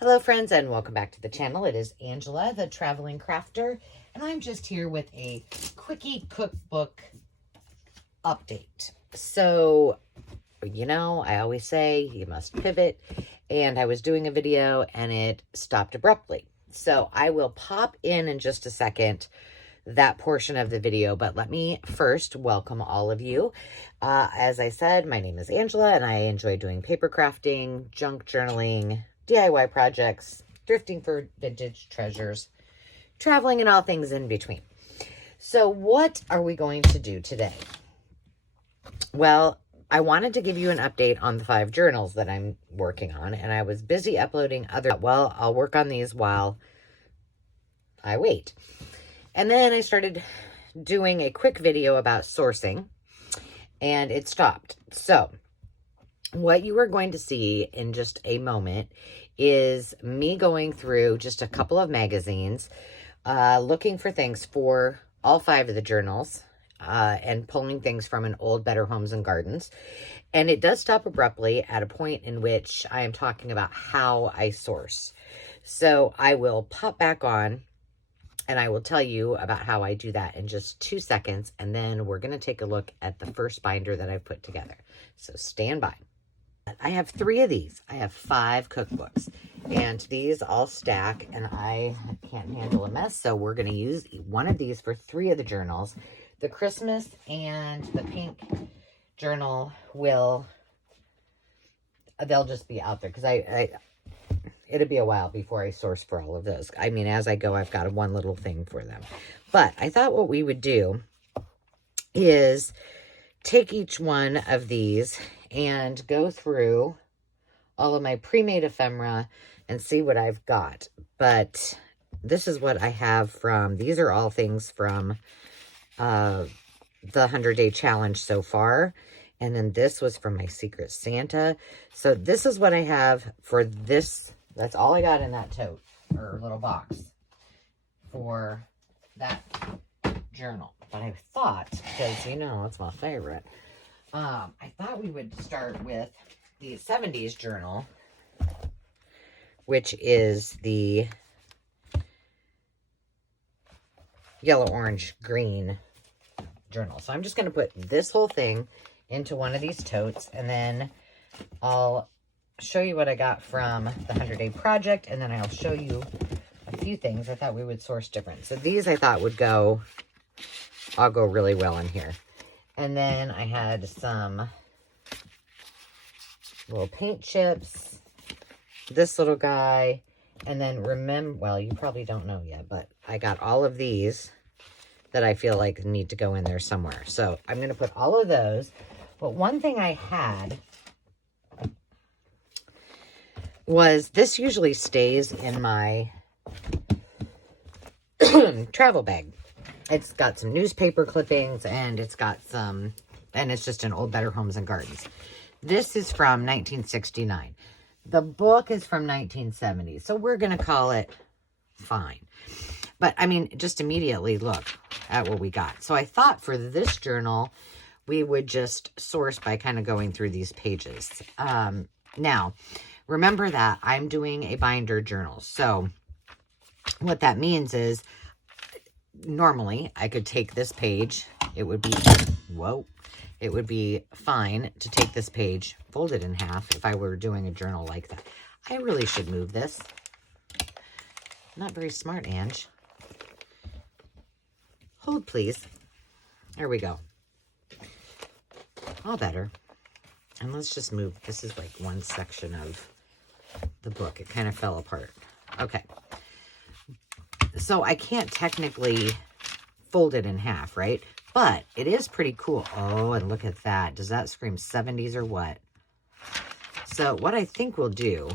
Hello friends and welcome back to the channel. It is Angela, the traveling crafter, and I'm just here with a quickie cookbook update. So, I always say you must pivot, and I was doing a video and it stopped abruptly. So I will pop in just a second that portion of the video, but let me first welcome all of you. As I said, my name is Angela and I enjoy doing paper crafting, junk journaling, DIY projects, thrifting for vintage treasures, traveling, and all things in between. So what are we going to do today? Well, I wanted to give you an update on the 5 journals that I'm working on, and I was busy uploading other. Well, I'll work on these while I wait. And then I started doing a quick video about sourcing, and it stopped. So what you are going to see in just a moment is me going through just a couple of magazines, looking for things for all 5 of the journals, and pulling things from an old Better Homes and Gardens. And it does stop abruptly at a point in which I am talking about how I source. So I will pop back on and I will tell you about how I do that in just 2 seconds. And then we're going to take a look at the first binder that I've put together. So stand by. I have 3 of these. I have 5 cookbooks, and these all stack, and I can't handle a mess, so we're going to use one of these for 3 of the journals. The Christmas and the pink journal they'll just be out there, because it'll be a while before I source for all of those. I mean, as I go, I've got one little thing for them. But I thought what we would do is take each one of these and go through all of my pre-made ephemera and see what I've got. But this is what I have from, these are all things from the 100-day challenge so far. And then this was from my Secret Santa. So this is what I have for this. That's all I got in that tote or little box for that journal. But I thought, because it's my favorite, I thought we would start with the 70s journal, which is the yellow, orange, green journal. So I'm just going to put this whole thing into one of these totes, and then I'll show you what I got from the 100-day project, and then I'll show you a few things I thought we would source different. So these I thought would all go really well in here. And then I had some little paint chips, this little guy, and then well, you probably don't know yet, but I got all of these that I feel like need to go in there somewhere. So I'm going to put all of those. But one thing I had was, this usually stays in my travel bag. It's got some newspaper clippings, and it's got some, and it's just an old Better Homes and Gardens. This is from 1969. The book is from 1970. So we're going to call it fine. But I mean, just immediately look at what we got. So I thought for this journal, we would just source by kind of going through these pages. Now, remember that I'm doing a binder journal. So what that means is, normally I could take this page. It would be, it would be fine to take this page, fold it in half if I were doing a journal like that. I really should move this. Not very smart, Ange. Hold, please. There we go. All better. And let's just move. This is like one section of the book. It kind of fell apart. Okay. So I can't technically fold it in half, right? But it is pretty cool. Oh, and look at that. Does that scream 70s or what? So what I think we'll do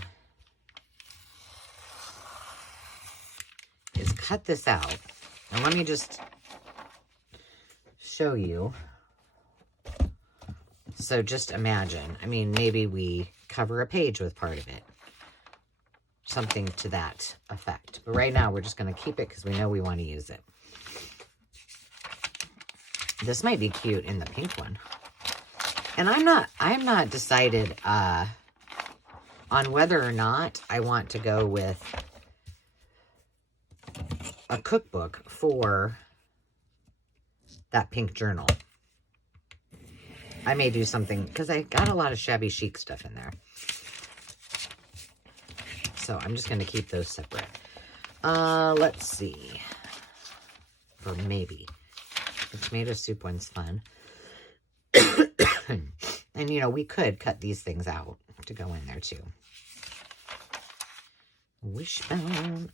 is cut this out. And let me just show you. So just imagine. I mean, maybe we cover a page with part of it. Something to that effect. But right now, we're just going to keep it because we know we want to use it. This might be cute in the pink one. And I'm not decided on whether or not I want to go with a cookbook for that pink journal. I may do something, because I got a lot of shabby chic stuff in there. So I'm just going to keep those separate. Let's see. Or maybe. The tomato soup one's fun. And, you know, we could cut these things out to go in there, too. Wishbone.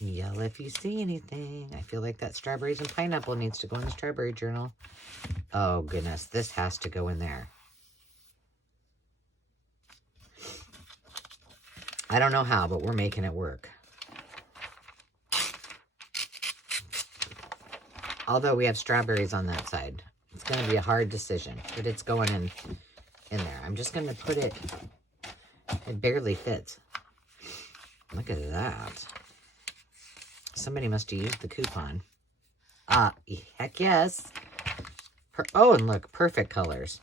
Yell if you see anything. I feel like that strawberries and pineapple needs to go in the strawberry journal. Oh, goodness. This has to go in there. I don't know how, but we're making it work. Although we have strawberries on that side. It's going to be a hard decision, but it's going in there. I'm just going to put it. It barely fits. Look at that. Somebody must have used the coupon. Heck yes. Oh, and look, perfect colors.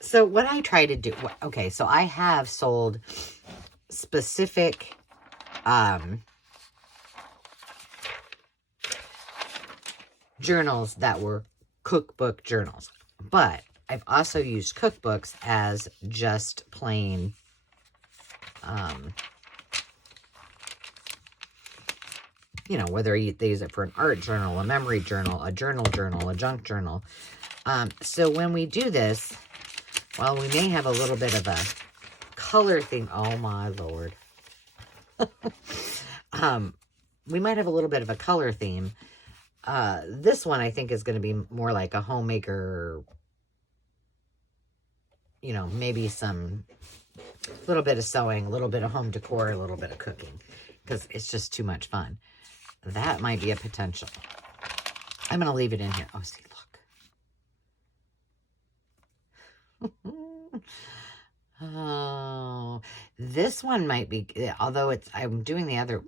So what I try to do, okay, so I have sold specific journals that were cookbook journals, but I've also used cookbooks as just plain you know, whether they use it for an art journal, a memory journal, a journal, a junk journal. So when we do this, while we may have a little bit of a color theme, oh my Lord. We might have a little bit of a color theme. This one I think is going to be more like a homemaker, you know, maybe some little bit of sewing, a little bit of home decor, a little bit of cooking, because it's just too much fun. That might be a potential. I'm going to leave it in here. Oh, see, look. Oh, this one might be, although I'm doing the other,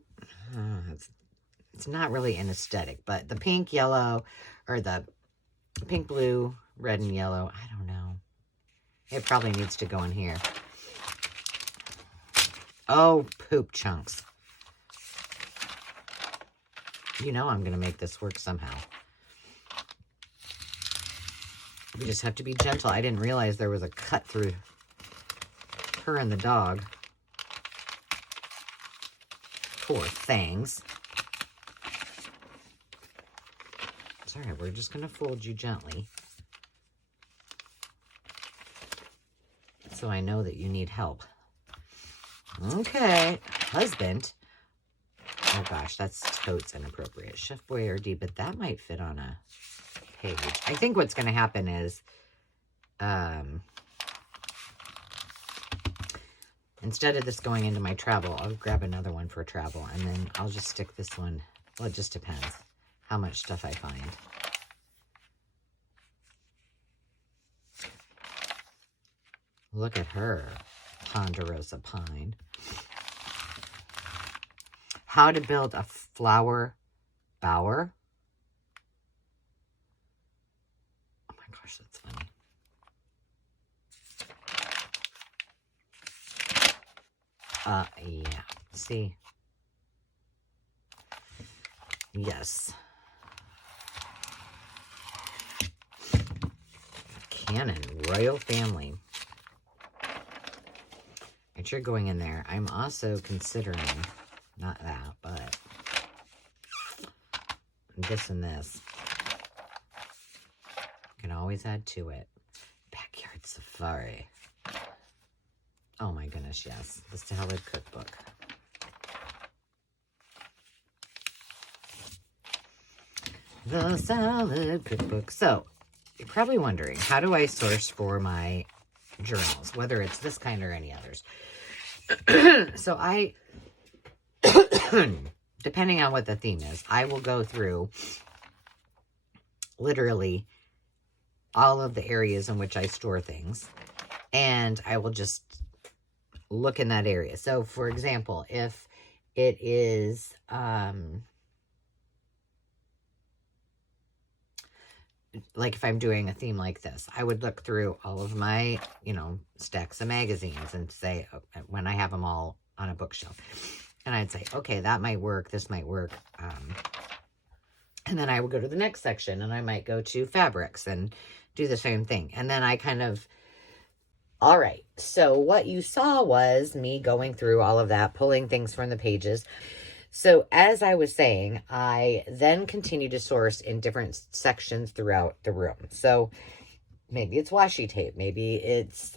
it's not really an aesthetic, but the pink, yellow, or the pink, blue, red, and yellow, I don't know. It probably needs to go in here. Oh, poop chunks. You know I'm going to make this work somehow. We just have to be gentle. I didn't realize there was a cut through her and the dog. Poor things. Sorry, we're just going to fold you gently. So I know that you need help. Okay, husband. Oh gosh, that's totes inappropriate. Chef Boyardee, but that might fit on a page. I think what's going to happen is, instead of this going into my travel, I'll grab another one for travel, and then I'll just stick this one. Well, it just depends how much stuff I find. Look at her, Ponderosa Pine. How to build a flower bower. Oh my gosh, that's funny. Yeah. See? Yes. Canon, royal family. And you're going in there. I'm also considering, not that, but this and this. Can always add to it. Backyard Safari. Oh my goodness, yes. The salad cookbook. The salad cookbook. So, you're probably wondering, how do I source for my journals, whether it's this kind or any others? So I, depending on what the theme is, I will go through literally all of the areas in which I store things, and I will just look in that area. So, for example, if it is, like if I'm doing a theme like this, I would look through all of my, stacks of magazines and say, when I have them all on a bookshelf, and I'd say, okay, that might work. This might work. And then I would go to the next section, and I might go to fabrics and do the same thing. And then I kind of, all right. So what you saw was me going through all of that, pulling things from the pages. So as I was saying, I then continue to source in different sections throughout the room. So maybe it's washi tape. Maybe it's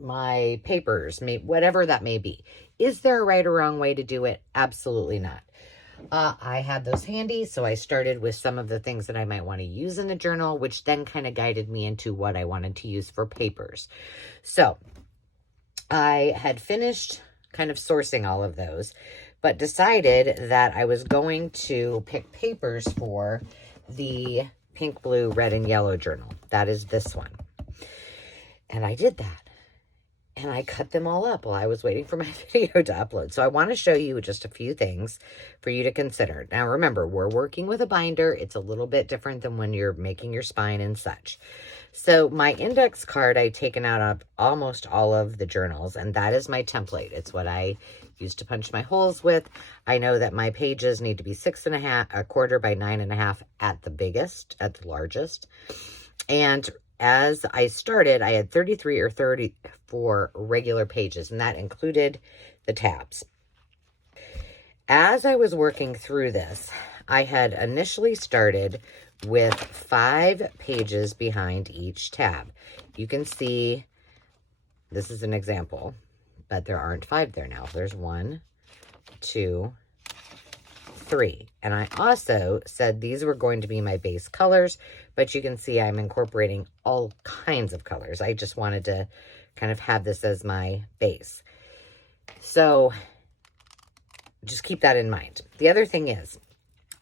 my papers, whatever that may be. Is there a right or wrong way to do it? Absolutely not. I had those handy, so I started with some of the things that I might want to use in the journal, which then kind of guided me into what I wanted to use for papers. So I had finished kind of sourcing all of those, but decided that I was going to pick papers for the pink, blue, red, and yellow journal. That is this one. And I did that. And I cut them all up while I was waiting for my video to upload. So I want to show you just a few things for you to consider. Now, remember, we're working with a binder. It's a little bit different than when you're making your spine and such. So my index card, I've taken out of almost all of the journals, and that is my template. It's what I use to punch my holes with. I know that my pages need to be 6.25 by 9.5 at the biggest, at the largest. And as I started, I had 33 or 34 regular pages, and that included the tabs. As I was working through this, I had initially started with 5 pages behind each tab. You can see, this is an example, but there aren't 5 there now. There's 1, 2, 3. And I also said these were going to be my base colors, but you can see I'm incorporating all kinds of colors. I just wanted to kind of have this as my base. So just keep that in mind. The other thing is,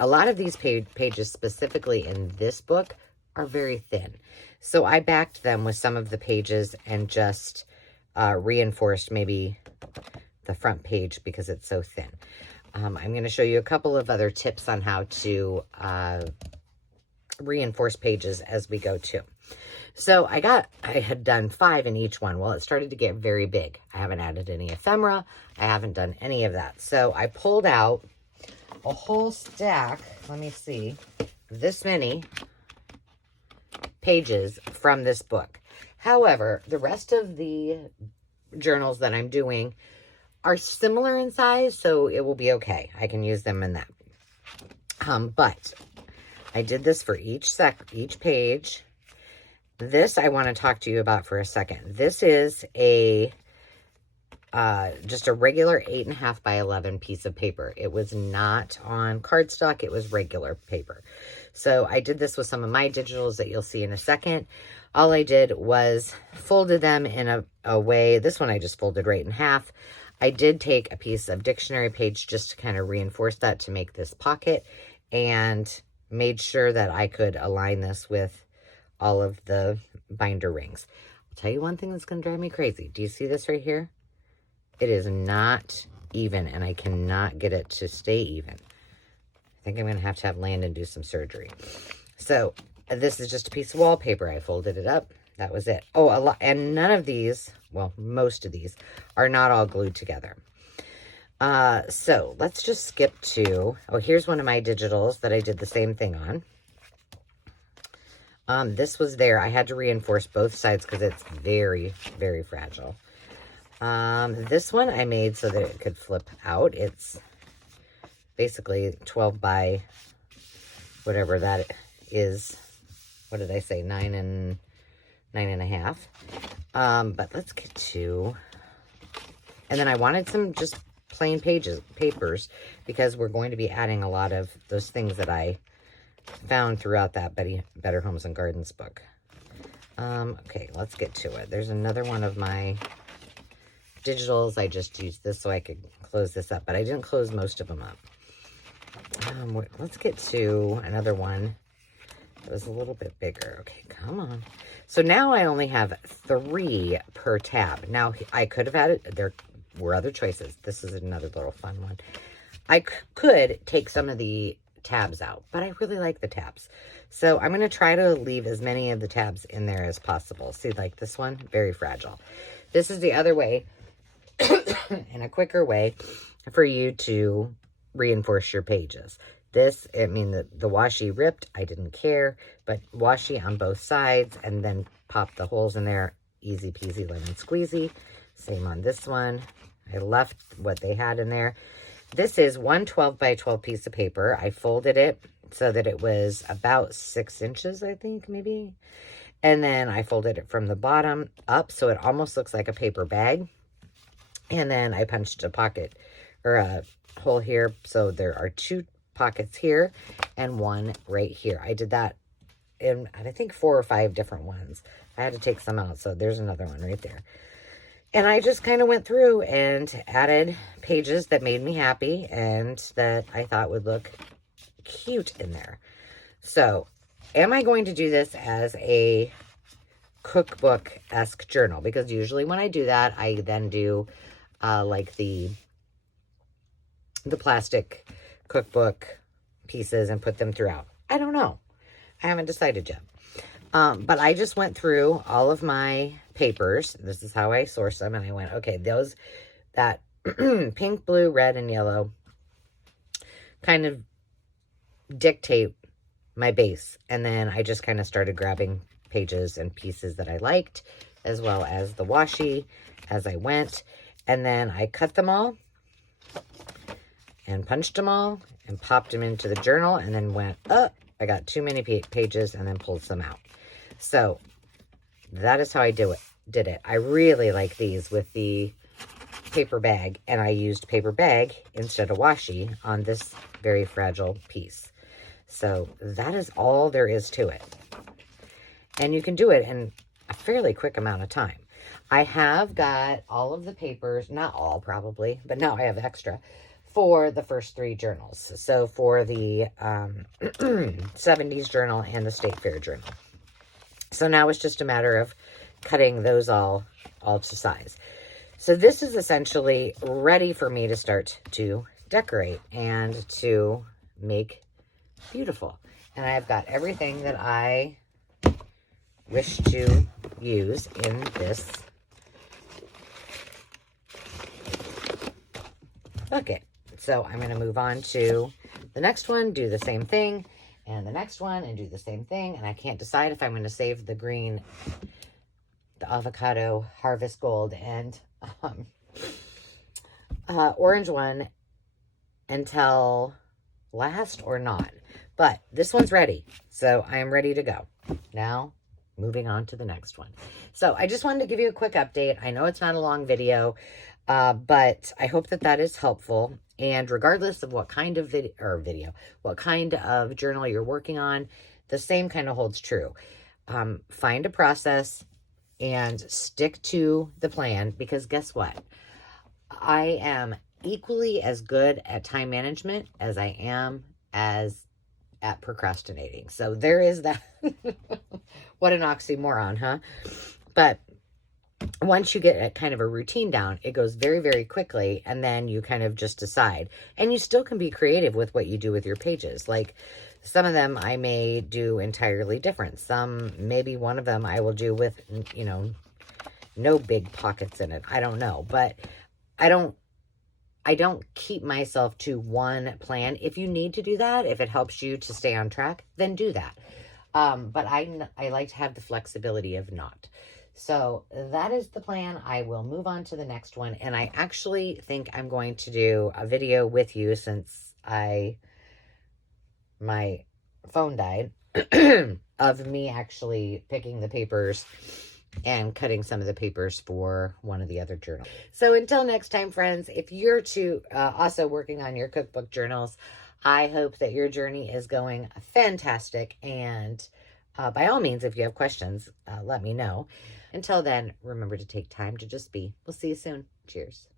a lot of these pages, specifically in this book, are very thin. So I backed them with some of the pages and just reinforced maybe the front page because it's so thin. I'm going to show you a couple of other tips on how to reinforce pages as we go too. So I had done 5 in each one. Well, it started to get very big. I haven't added any ephemera. I haven't done any of that. So I pulled out a whole stack, let me see, this many pages from this book. However, the rest of the journals that I'm doing are similar in size, so it will be okay. I can use them in that. But I did this for each page. This I want to talk to you about for a second. This is just a regular 8.5 by 11 piece of paper. It was not on cardstock. It was regular paper. So I did this with some of my digitals that you'll see in a second. All I did was folded them in a way. This one I just folded right in half. I did take a piece of dictionary page just to kind of reinforce that to make this pocket, and made sure that I could align this with all of the binder rings. I'll tell you one thing that's going to drive me crazy. Do you see this right here? It is not even, and I cannot get it to stay even. I think I'm going to have Landon do some surgery. So this is just a piece of wallpaper. I folded it up. That was it. Oh, a lot, and none of these, well, most of these are not all glued together. So let's just skip to, here's one of my digitals that I did the same thing on. This was there. I had to reinforce both sides because it's very, very fragile. This one I made so that it could flip out. It's basically 12 by whatever that is. What did I say? 9.5. But let's get to, and then I wanted some just plain papers, because we're going to be adding a lot of those things that I found throughout that Better Homes and Gardens book. Okay, let's get to it. There's another one of my digitals. I just used this so I could close this up, but I didn't close most of them up. Let's get to another one that was a little bit bigger. Okay, come on. So now I only have 3 per tab. Now I could have added, there were other choices. This is another little fun one. I could take some of the tabs out, but I really like the tabs. So I'm going to try to leave as many of the tabs in there as possible. See, like this one, very fragile. This is the other way and a quicker way for you to reinforce your pages. This, I mean, the washi ripped, I didn't care, but washi on both sides and then pop the holes in there. Easy peasy lemon squeezy. Same on this one. I left what they had in there. This is one 12 by 12 piece of paper. I folded it so that it was about 6 inches, I think, maybe. And then I folded it from the bottom up so it almost looks like a paper bag. And then I punched a pocket or a hole here. So there are 2 pockets here and 1 right here. I did that in, I think, 4 or 5 different ones. I had to take some out. So there's another one right there. And I just kind of went through and added pages that made me happy and that I thought would look cute in there. So, am I going to do this as a cookbook-esque journal? Because usually when I do that, I then do like the plastic cookbook pieces and put them throughout. I don't know. I haven't decided yet. But I just went through all of my papers. This is how I source them. And I went, okay, that pink, blue, red, and yellow kind of dictate my base. And then I just kind of started grabbing pages and pieces that I liked, as well as the washi as I went. And then I cut them all and punched them all and popped them into the journal and then went, oh, I got too many pages, and then pulled some out. So that is how I did it. I really like these with the paper bag, and I used paper bag instead of washi on this very fragile piece. So that is all there is to it. And you can do it in a fairly quick amount of time. I have got all of the papers, not all probably, but now I have extra for the first 3 journals. So for the 70s journal and the State Fair journal. So now it's just a matter of cutting those all to size. So this is essentially ready for me to start to decorate and to make beautiful. And I've got everything that I wish to use in this bucket. So I'm going to move on to the next one, do the same thing, and the next one, and do the same thing. And I can't decide if I'm going to save the green, the avocado harvest gold, and orange one until last or not. But this one's ready, so I am ready to go. Now, moving on to the next one. So I just wanted to give you a quick update. I know it's not a long video, but I hope that is helpful. And regardless of what kind of what kind of journal you're working on, the same kind of holds true. Find a process and stick to the plan, because guess what? I am equally as good at time management as I am at procrastinating. So there is that. What an oxymoron, huh? But once you get kind of a routine down, it goes very, very quickly, and then you kind of just decide. And you still can be creative with what you do with your pages. Like, some of them I may do entirely different. Maybe one of them I will do with, no big pockets in it. I don't know. But I don't keep myself to one plan. If you need to do that, if it helps you to stay on track, then do that. But I like to have the flexibility of not. So that is the plan. I will move on to the next one. And I actually think I'm going to do a video with you, since my phone died, of me actually picking the papers and cutting some of the papers for one of the other journals. So until next time, friends, if you're also working on your cookbook journals, I hope that your journey is going fantastic. And by all means, if you have questions, let me know. Until then, remember to take time to just be. We'll see you soon. Cheers.